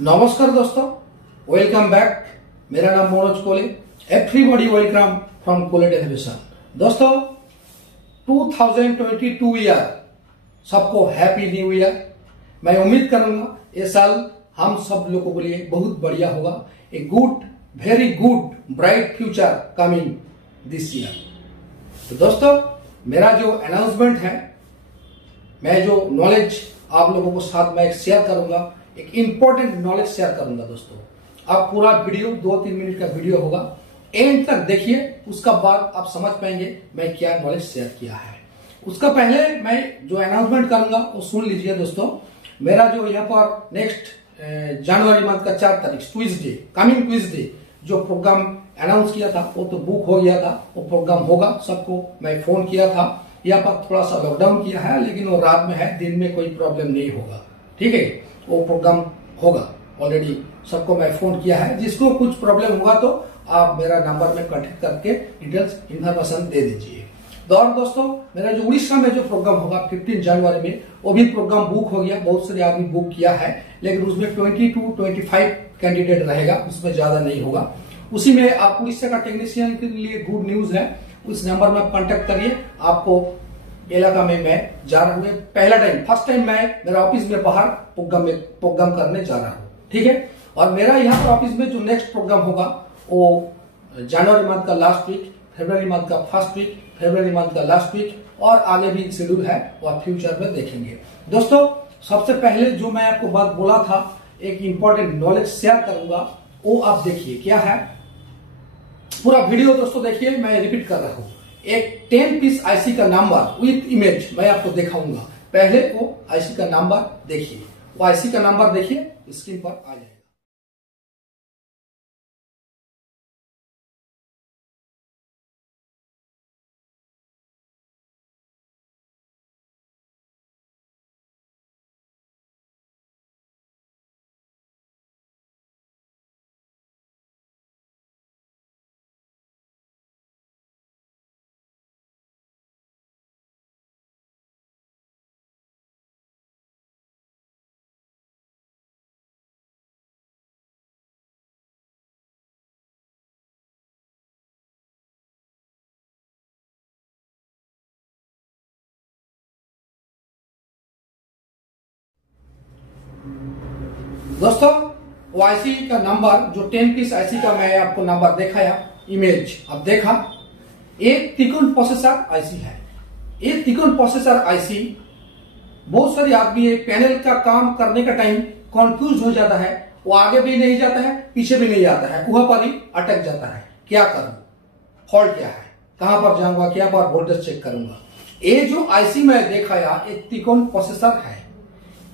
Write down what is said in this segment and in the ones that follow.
नमस्कार दोस्तों, welcome back. मेरा नाम मनोज कोले। एवरीबॉडी वेलकम फ्रॉम कोले टेलीविजन। दोस्तों 2022 ईयर सबको हैप्पी न्यू ईयर। मैं उम्मीद करूंगा ये साल हम सब लोगों के लिए बहुत बढ़िया होगा। A good, very good, bright future coming this year. तो दोस्तों मेरा जो अनाउंसमेंट है, मैं जो नॉलेज आप लोगों को साथ में शेयर करूंगा, एक इंपॉर्टेंट नॉलेज शेयर करूंगा। दोस्तों आप पूरा वीडियो 2-3 मिनट का वीडियो होगा, एंड तक देखिए, उसका बाद आप समझ पाएंगे मैं क्या नॉलेज शेयर किया है। उसका पहले मैं जो अनाउंसमेंट करूंगा वो सुन लीजिए। दोस्तों मेरा जो यहाँ पर नेक्स्ट जनवरी मंथ का 4 तारीख ट्यूजडे, कमिंग ट्यूजडे जो प्रोग्राम अनाउंस किया था वो तो बुक हो गया था। वो प्रोग्राम होगा, सबको मैं फोन किया था। यहाँ पर थोड़ा सा लॉकडाउन किया है, लेकिन वो रात में है, दिन में कोई प्रॉब्लम नहीं होगा। ठीक है, वो प्रोग्राम होगा। ऑलरेडी सबको मैं फोन किया है। जिसको कुछ प्रॉब्लम होगा तो आप मेरा नंबर में कांटेक्ट करके डिटेल्स इन्फॉर्मेशन दे दीजिए। तो और दोस्तों मेरा जो उड़ीसा में जो प्रोग्राम होगा 15 जनवरी में, वो भी प्रोग्राम बुक हो गया। बहुत सारे आदमी बुक किया है, लेकिन उसमें 22-25 कैंडिडेट रहेगा, उसमें ज्यादा नहीं होगा। उसी में आप उड़ीसा का टेक्नीशियन के लिए गुड न्यूज है। उस नंबर में कांटेक्ट करिए। आपको इलाका में मैं जा रहा हूँ, पहला टाइम, फर्स्ट टाइम मैं मेरा ऑफिस में बाहर प्रोग्राम करने जा रहा हूँ। ठीक है, और मेरा यहाँ पर ऑफिस में जो नेक्स्ट प्रोग्राम होगा वो जनवरी मंथ का लास्ट वीक, फरवरी मंथ का फर्स्ट वीक, फरवरी मंथ का लास्ट वीक, और आगे भी शेड्यूल है, वो आप फ्यूचर में देखेंगे। दोस्तों सबसे पहले जो मैं आपको बात बोला था, एक इंपॉर्टेंट नॉलेज शेयर करूंगा, वो आप देखिए क्या है। पूरा वीडियो दोस्तों देखिए, मैं रिपीट कर रहा हूँ। एक 10 पीस आईसी का नंबर विथ इमेज मैं आपको दिखाऊंगा। पहले वो आईसी का नंबर देखिए, वो आईसी का नंबर देखिए, स्क्रीन पर आ जाएगा। दोस्तों वो आईसी का नंबर जो 10 पीस आईसी का मैं आपको नंबर दिखाया, इमेज अब देखा, एक त्रिकोण प्रोसेसर आईसी है। एक त्रिकोण प्रोसेसर आईसी, बहुत सारे आदमी पैनल का काम करने का टाइम कंफ्यूज हो जाता है। वो आगे भी नहीं जाता है, पीछे भी नहीं जाता है, वहां पर ही अटक जाता है। क्या करूं, फॉल्ट क्या है, कहां पर जाऊंगा, क्या पर वोल्टेज चेक करूंगा। ये जो आईसी मैं दिखाया एक त्रिकोण प्रोसेसर है।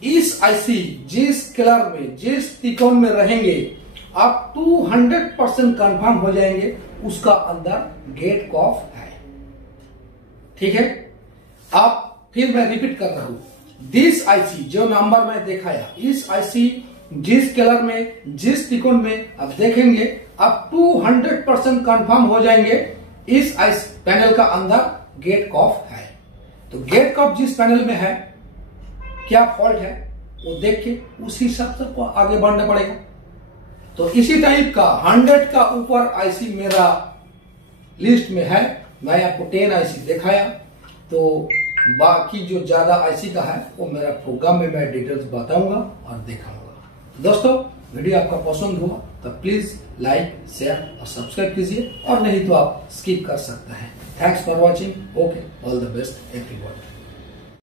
इस आईसी जिस कलर में, जिस त्रिकोण में रहेंगे, आप 200% कंफर्म हो जाएंगे उसका अंदर गेट कॉफ है। ठीक है, आप फिर मैं रिपीट कर रहा हूं, दिस आईसी जो नंबर में दिखाया, इस आईसी जिस कलर में, जिस त्रिकोण में आप देखेंगे, आप 200% कंफर्म हो जाएंगे इस आईसी पैनल का अंदर गेट कॉफ है। तो गेट कॉफ जिस पैनल में है, क्या फॉल्ट है वो देख के उस हिसाब से को आगे बढ़ना पड़ेगा। तो इसी टाइप का 100 का ऊपर आईसी मेरा लिस्ट में है। मैं आपको 10 आईसी दिखाया, तो बाकी जो ज्यादा आईसी का है वो मेरा प्रोग्राम में मैं डिटेल्स बताऊंगा और दिखाऊंगा। दोस्तों वीडियो आपका पसंद हुआ तो प्लीज लाइक, शेयर और सब्सक्राइब कीजिए, और नहीं तो आप स्किप कर सकते हैं। Thanks for watching. Okay, all the best everyone.